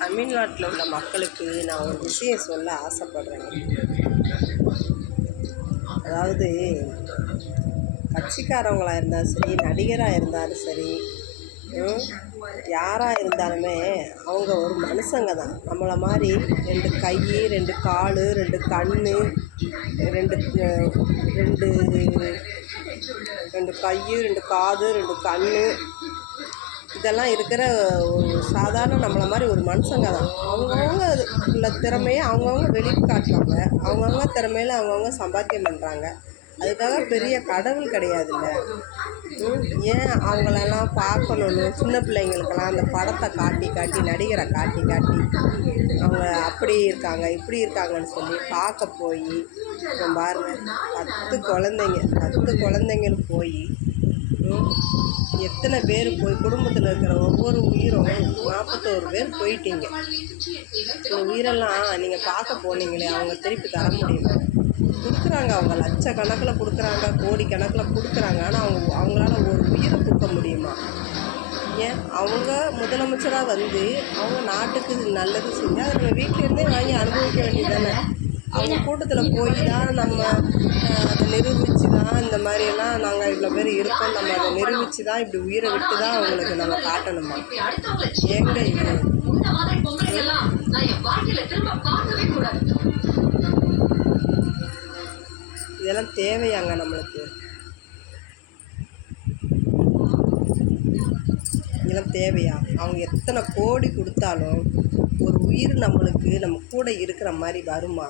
தமிழ்நாட்டில் உள்ள மக்களுக்கு நான் ஒரு விஷயம் சொல்ல ஆசைப்படுறேன். அதாவது கட்சிக்காரவங்களாக இருந்தாலும் சரி, நடிகராக இருந்தாலும் சரி, யாராக இருந்தாலுமே அவங்க ஒரு மனுஷங்க தான். நம்மளை மாதிரி 2 கை, 2 கால், 2 கண், 2 2 2 கை, 2 காது, 2 கண், இதெல்லாம் இருக்கிற ஒரு சாதாரண நம்மளை மாதிரி ஒரு மனுஷங்க தான். அவங்கவுங்க உள்ள திறமையை அவங்கவுங்க வெளியே காட்டுறாங்க. அவங்கவுங்க திறமையில் அவங்கவுங்க சம்பாத்தியம் பண்ணுறாங்க. அதுக்காக பெரிய கடவுள் கிடையாதுல்ல. ஏன் அவங்களெல்லாம் பார்க்கணுன்னு சின்ன பிள்ளைங்களுக்கெல்லாம் அந்த படத்தை காட்டி காட்டி, நடிகரை காட்டி காட்டி அவங்க அப்படி இருக்காங்க இப்படி இருக்காங்கன்னு சொல்லி பார்க்க போய் பாருங்கள், 10 குழந்தைங்க போய் எத்தனை பேர் போய் குடும்பத்தில் இருக்கிற ஒவ்வொரு உயிரும் 41 பேர் போயிட்டீங்க. இந்த உயிரெல்லாம் நீங்கள் பார்க்க போனீங்களே, அவங்க திருப்பி தர முடியுமா? கொடுக்குறாங்க, அவங்க லட்சக்கணக்கில் கொடுக்குறாங்க, கோடி கணக்கில் கொடுக்குறாங்க. ஆனால் அவங்களால ஒரு உயிரை கொடுக்க முடியுமா? ஏன் அவங்க முதலமைச்சராக வந்து அவங்க நாட்டுக்கு நல்லது செஞ்சு அதை நம்ம வீட்டிலேருந்தே வாங்கி அனுபவிக்க வேண்டியது தானே. அவங்க கூட்டத்தில் போய் தான் நம்ம அதை நிரூபித்து தான் இந்த மாதிரியெல்லாம் நாங்கள் இவ்வளோ பேர் இருக்கோம், நம்ம அதை நிரூபித்து தான் இப்படி உயிரை விட்டு தான் அவங்களுக்கு நம்ம காட்டணுமா? ஏங்க இது இதெல்லாம் தேவையாங்க நம்மளுக்கு? இதெல்லாம் தேவையா? அவங்க எத்தனை கோடி கொடுத்தாலும் ஒரு உயிர் நம்மளுக்கு நம்ம கூட இருக்கிற மாதிரி வருமா?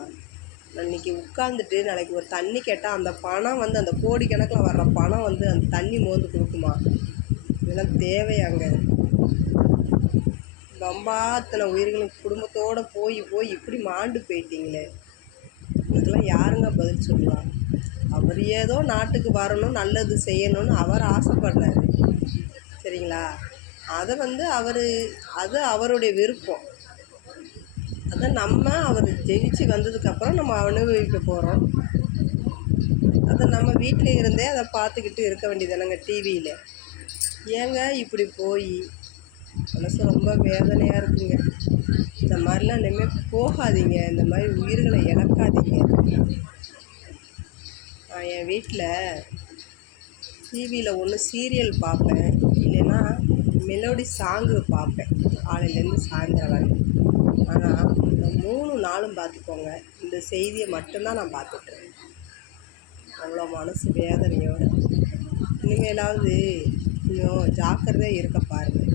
இன்றைக்கி உட்காந்துட்டு நாளைக்கு ஒரு தண்ணி கேட்டால் அந்த பணம் வந்து அந்த கோடி கணக்கில் வர்ற பணம் வந்து அந்த தண்ணி மோந்து கொடுக்குமா? இதெல்லாம் தேவையாங்க? ரொம்ப அத்தனை உயிர்களுக்கு குடும்பத்தோடு போய் இப்படி மாண்டு போயிட்டீங்களே, இதுக்கெல்லாம் யாருங்க பதில் சொல்லலாம்? அவர் ஏதோ நாட்டுக்கு வரணும், நல்லது செய்யணும்னு அவர் ஆசைப்படுறாரு, சரிங்களா? அதை வந்து அது அவருடைய விருப்பம். அதை அவர் ஜெயிச்சு வந்ததுக்கப்புறம் நம்ம அனுபவிக்க போகிறோம். அதை நம்ம வீட்டில் இருந்தே அதை பார்த்துக்கிட்டு இருக்க வேண்டியதானங்க டிவியில். ஏங்க இப்படி போய் மனசு ரொம்ப வேதனையாக இருக்குங்க. இந்த மாதிரிலாம் இனிமேல் போகாதீங்க, இந்த மாதிரி உயிர்களை இழக்காதீங்க. நான் என் வீட்டில் டிவியில் ஒன்று சீரியல் பார்ப்பேன், இல்லைன்னா மெலோடி சாங்கு பார்ப்பேன் காலையிலேருந்து சாயந்தரம் வரை. ஆனால் இந்த 3 நாளும் பார்த்துக்கோங்க, இந்த செய்தியை மட்டும்தான் நான் பார்த்துட்ருக்கேன். அவ்வளோ மனசு வேதனையோடு. இனிமேலாவது கொஞ்சம் ஜாக்கிரதையாக இருக்க பாருங்கள்.